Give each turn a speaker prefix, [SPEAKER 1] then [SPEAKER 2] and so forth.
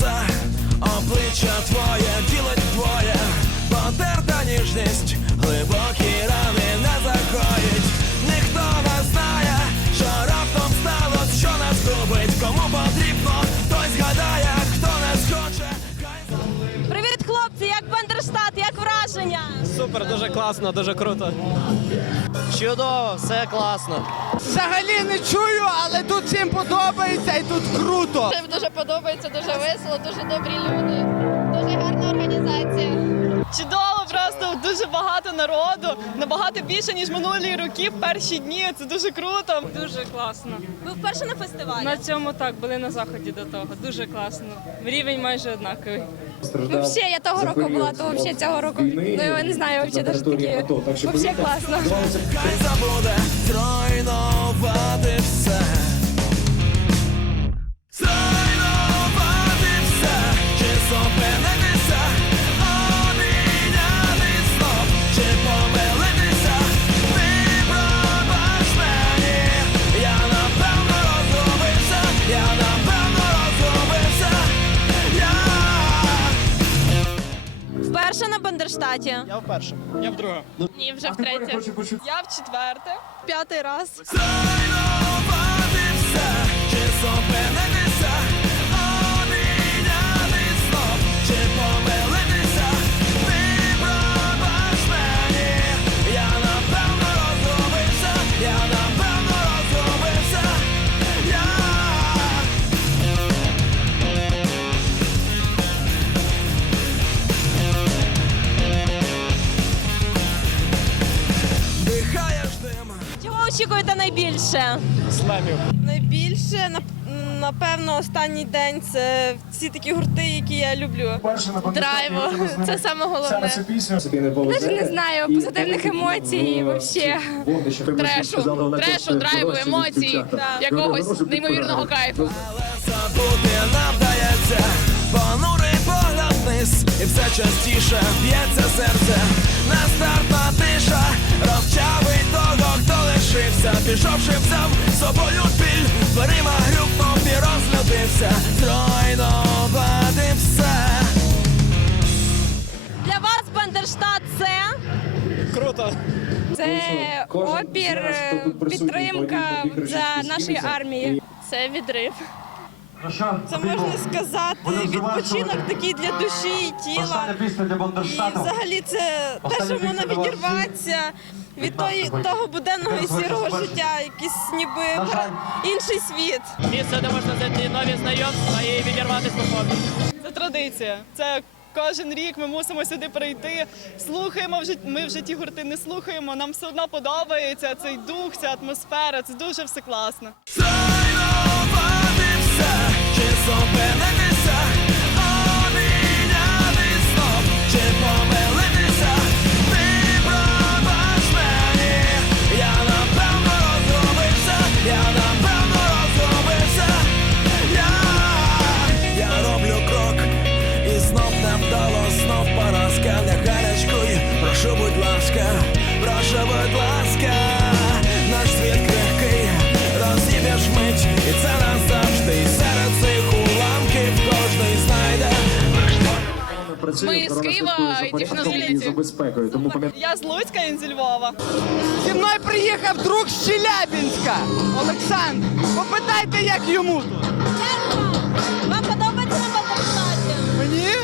[SPEAKER 1] серце, обличчя твоє ділить двоє, подерта ніжність.
[SPEAKER 2] Супер, дуже класно, дуже круто. Чудово, все класно.
[SPEAKER 3] Взагалі не чую, але тут всім подобається і тут круто.
[SPEAKER 4] Всім дуже подобається, дуже весело, дуже добрі люди, дуже
[SPEAKER 5] багато народу, набагато більше ніж минулі роки. В перші дні це дуже круто.
[SPEAKER 6] Дуже класно.
[SPEAKER 7] Ви вперше на фестивалі?
[SPEAKER 6] На цьому так були на заході до того. Дуже класно. Рівень майже однаковий.
[SPEAKER 8] Ну, взагалі, я того року була, то взагалі цього року. Ну, я не знаю, взагалі даже такі. Взагалі класно.
[SPEAKER 1] хай забуде зруйнувати все.
[SPEAKER 7] Вперше в першому.
[SPEAKER 2] Я в другому.
[SPEAKER 4] Ні, вже втретє.
[SPEAKER 5] Я в четверте, п'ятий раз.
[SPEAKER 1] Зруйнувати все, чи зупинитися,
[SPEAKER 7] очікуєте найбільше?
[SPEAKER 2] Слемів.
[SPEAKER 5] Найбільше напевно останній день це всі такі гурти, які я люблю.
[SPEAKER 4] Драйво, це саме головне.
[SPEAKER 8] Навіть не знаю, позитивних емоцій, взагалі.
[SPEAKER 4] Трешу, трешу, драйву, емоцій, якогось неймовірного кайфу.
[SPEAKER 1] Але забути нам вдається Понурий погляд вниз І все частіше б'ється серце Нестартна тиша Пішовши з собою біль Дверима грюкнув і розлюбився, Зруйнувати все
[SPEAKER 7] Для вас Бандерштат це
[SPEAKER 2] Круто.
[SPEAKER 8] Це опір, підтримка за нашої армії.
[SPEAKER 4] Це відрив.
[SPEAKER 5] Це можна сказати відпочинок такий для душі і тіла. І взагалі це те, що можна відірватися від того буденного і сірого життя, якийсь ніби інший світ.
[SPEAKER 9] Місце, де можна знайти нові знайомства і відірватися повністю.
[SPEAKER 5] Це традиція. Це кожен рік ми мусимо сюди прийти. Слухаємо вже. Ми вже ті гурти не слухаємо. Нам все одно подобається цей дух, ця атмосфера. Це дуже все класно.
[SPEAKER 4] Ми з Києва і дівчина з пам'ятаю.
[SPEAKER 5] Я з Луцька, він зі Львова.
[SPEAKER 3] Зі мною приїхав друг з Челябінська. Олександр, попитайте, як йому тут.
[SPEAKER 7] Вам подобається на?
[SPEAKER 3] Мені?